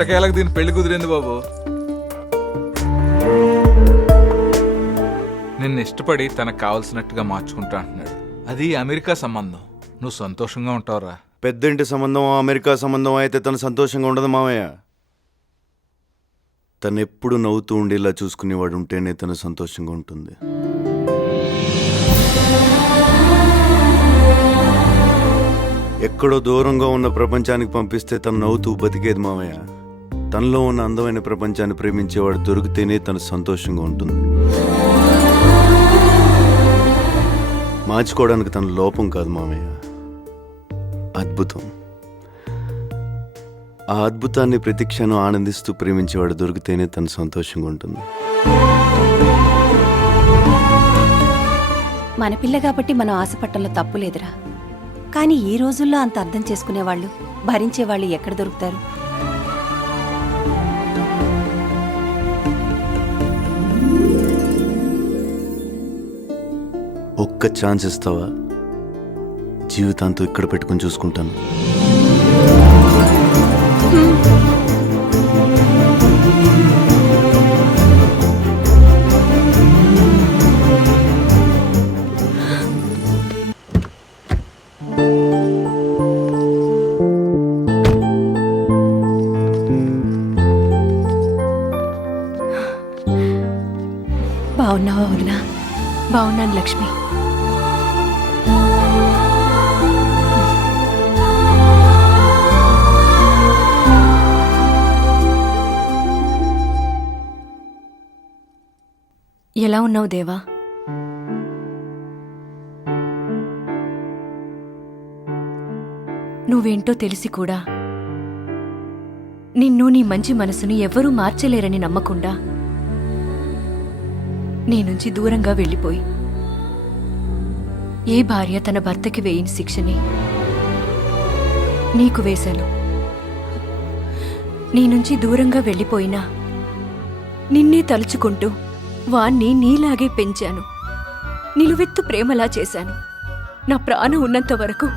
ఎట్టకేలకు దీని పెళ్లి కుదిరింది బాబు. నిన్ను ఇష్టపడి తనకు కావలసినట్టుగా మార్చుకుంటా అంటున్నాడు. అది అమెరికా సంబంధం. నువ్వు సంతోషంగా ఉంటావురా. పెద్దింటి సంబంధం అమెరికా సంబంధం అయితే తను సంతోషంగా ఉండదు మామయ్య. తను ఎప్పుడు నవ్వుతూ ఉండేలా చూసుకునేవాడు ఉంటేనే తను సంతోషంగా ఉంటుంది. ఎక్కడో దూరంగా ఉన్న ప్రపంచానికి పంపిస్తే తను నవ్వుతూ బతికేది మామయ్య. తనలో ఉన్న అందమైన ప్రపంచాన్ని ప్రేమించేవాడు దొరికితేనే తను సంతోషంగా ఉంటుంది. మార్చుకోవడానికి తన లోపం కాదు మామయ్య, అద్భుతం. ఆ అద్భుతాన్ని ప్రతి క్షణం ఆనందిస్తూ ప్రేమించేవాడు దొరికితేనే తను సంతోషంగా ఉంటుంది. మన పిల్ల కాబట్టి మనం ఆశపట్టంలో తప్పు లేదురా. కానీ ఈ రోజుల్లో అంత అర్థం చేసుకునేవాళ్ళు, భరించేవాళ్ళు ఎక్కడ దొరుకుతారు? ఒక్క ఛాన్స్ ఇస్తావా? జీవితాంతో ఇక్కడ పెట్టుకుని చూసుకుంటాను. బాగున్నావా వదినా? బాగున్నాను లక్ష్మి. ఎలా ఉన్నావు దేవా? నువ్వేంటో తెలిసి కూడా నిన్ను, నీ మంచి మనసుని ఎవ్వరూ మార్చలేరని నమ్మకుండా నీ నుంచి దూరంగా వెళ్ళిపోయి ఏ భార్య తన భర్తకి వేయని శిక్షని నీకు వేశాను. నీ నుంచి దూరంగా వెళ్ళిపోయినా నిన్నే తలుచుకుంటూ వాణ్ణి నీలాగే పెంచాను. నిలువెత్తు ప్రేమలా చేశాను. నా ప్రాణం ఉన్నంత వరకు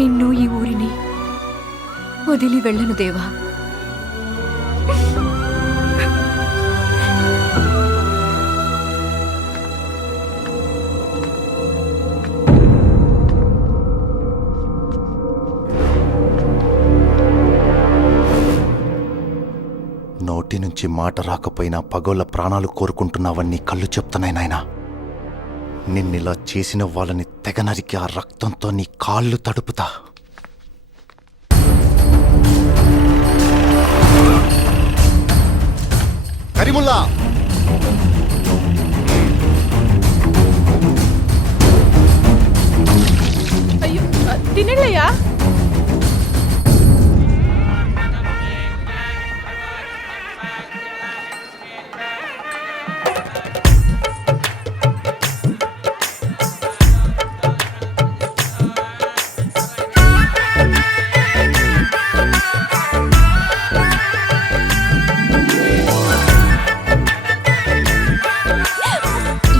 నిన్ను, ఈ ఊరిని వదిలి వెళ్ళను దేవా. నోటి నుంచి మాట రాకపోయినా పగోళ్ళ ప్రాణాలు కోరుకుంటున్నావని కళ్ళు చెప్తున్నాయి నాయనా. నిన్నిలా చేసిన వాళ్ళని తెగ నరికి ఆ రక్తంతో నీ కాళ్ళు తడుపుతా. కరీముల్లా, అయ్యో తినేళ్ళయ్యా.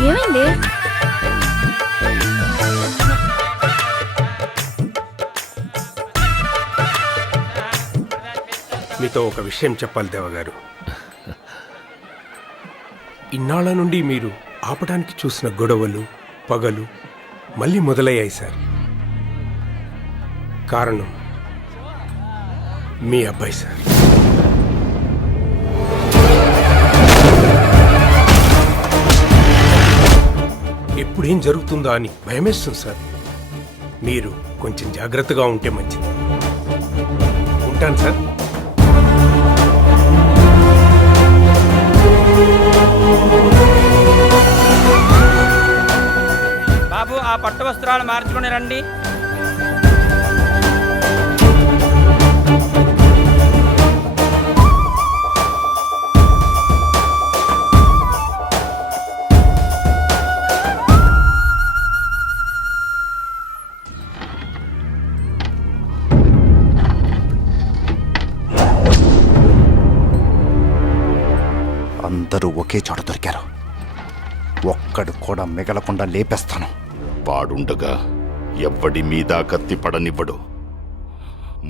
ఏమైంది? మీతో ఒక విషయం చెప్పాలి దేవగారు. ఇన్నాళ్ల నుండి మీరు ఆపడానికి చూసిన గొడవలు, పగలు మళ్ళీ మొదలయ్యాయి సార్. కారణం మీ అబ్బాయి సార్. ఎప్పుడేం జరుగుతుందా అని భయమేస్తుంది సార్. మీరు కొంచెం జాగ్రత్తగా ఉంటే మంచిది. ఉంటాను సార్. బాబు, ఆ పట్టు వస్త్రాలు మార్చుకుని రండి. అందరూ ఒకే చోట దొరికారు. ఒక్కడు కూడా మిగలకుండా లేపేస్తాను. వాడుండగా ఎవ్వడి మీద కత్తి పడనివ్వడు.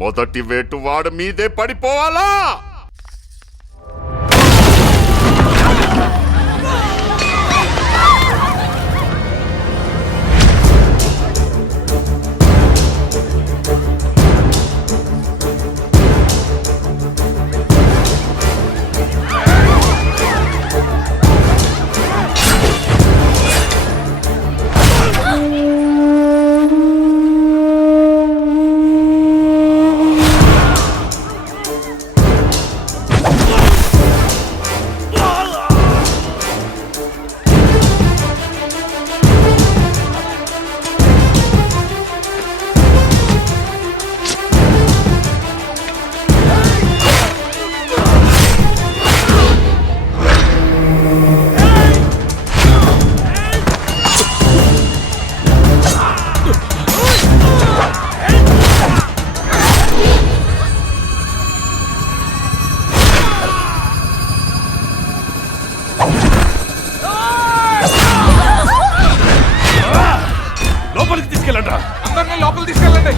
మొదటి వేటు వాడు మీదే పడిపోవాలా? లోపలికి తీసుకెళ్ళండి. అందరినీ లోపల తీసుకెళ్ళండి.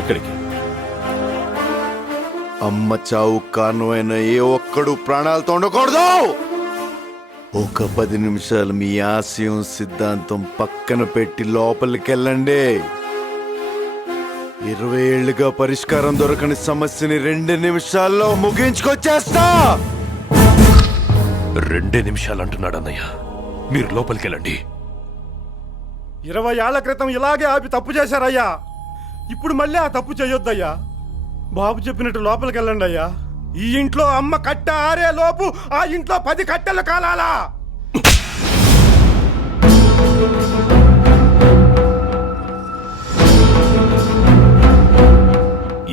ఎక్కడికి? అమ్మ చావు కారణమైన ఏ ఒక్కడు ప్రాణాలతో ఉండకూడదు. ఒక 10 నిమిషాలు మీ ఆశయం సిద్ధాంతం పక్కన పెట్టి లోపలికెళ్ళండి. 20 ఏళ్లుగా పరిష్కారం దొరకని సమస్యని 2 నిమిషాల్లో ముగించుకొచ్చేస్తా. 2 నిమిషాలు అంటున్నాడు అన్నయ్య. మీరు లోపలికెళ్ళండి. 20 ఏళ్ల క్రితం ఇలాగే ఆపి తప్పు చేశారయ్యా. ఇప్పుడు మళ్ళీ ఆ తప్పు చేయొద్దయ్యా. బాబు చెప్పినట్టు లోపలికి వెళ్ళండి అయ్యా. ఈ ఇంట్లో అమ్మ కట్ట ఆరే లోపు ఆ ఇంట్లో 10 కట్టెలు కాలాలా?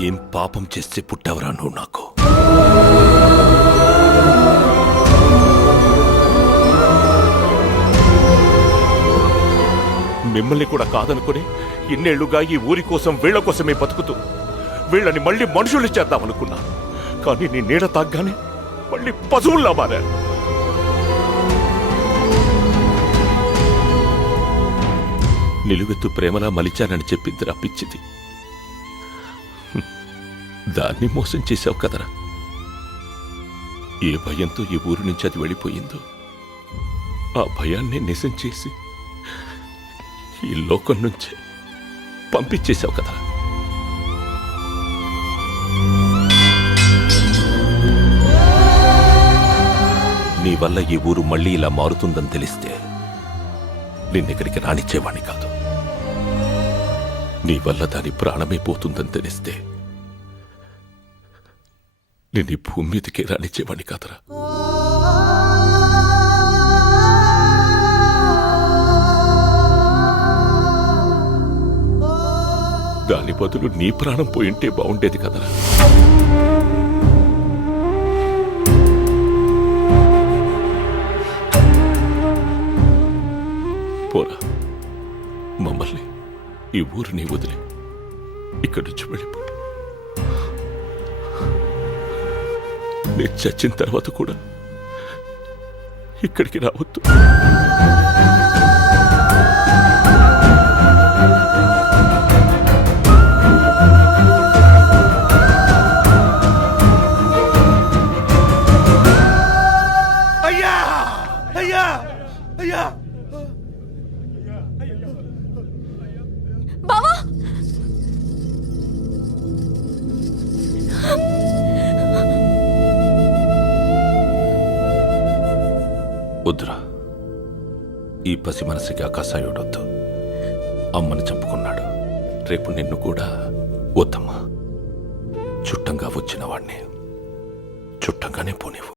ఏం పాపం చేస్తే పుట్టావరా నువ్వు నాకు? మిమ్మల్ని కూడా కాదనుకుని ఇన్నేళ్లుగా ఈ ఊరి కోసం వీళ్ల కోసమే బతుకుతూ వీళ్ళని మళ్ళీ మనుషులు చేద్దామనుకున్నా. కానీ నీ నీడ తాగ్గానే మళ్ళీ పశువుల్లా మారా. నిలువెత్తు ప్రేమలా మలిచానని చెప్పింది రా పిచ్చిది. దాన్ని మోసం చేశావు కదరా. ఏ భయంతో ఈ ఊరి నుంచి అది వెళ్ళిపోయిందో ఆ భయాన్ని నిజం చేసి ఈ లోకం నుంచే పంపించేశావు కదరా. నీ వల్ల ఈ ఊరు మళ్ళీ ఇలా మారుతుందని తెలిస్తే నిన్నెక్కడికి రానిచ్చేవాణ్ణి కాదు. నీ వల్ల దాని ప్రాణమే పోతుందని తెలిస్తే నిన్ను భూమి మీదకి రానిచ్చేవాణ్ణి కాదురా. దాని బదులు నీ ప్రాణం పోయింటే బాగుండేది కదరా. పోరా, మమ్మల్ని ఈ ఊరిని వదిలి ఇక్కడి నుంచి వెళ్ళిపో. నేను చచ్చిన తర్వాత కూడా ఇక్కడికి రావద్దు. అయ్యా అయ్యా అయ్యా బావా, వద్దురా. ఈ పసి మనసుకి ఆకాశాయుడొద్దు. అమ్మని చంపుకున్నాడు. రేపు నిన్ను కూడా వద్దమ్మా. చుట్టంగా వచ్చిన వాణ్ణి చుట్టంగానే పోనివ్వు.